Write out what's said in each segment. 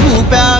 చూపావే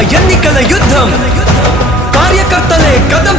ಎಣ್ಣಿಕಲೆ ಯುದ್ಧ. ಮಲಯ್ಯೋ ಕಾರ್ಯಕರ್ತಲೆ ಕದಂ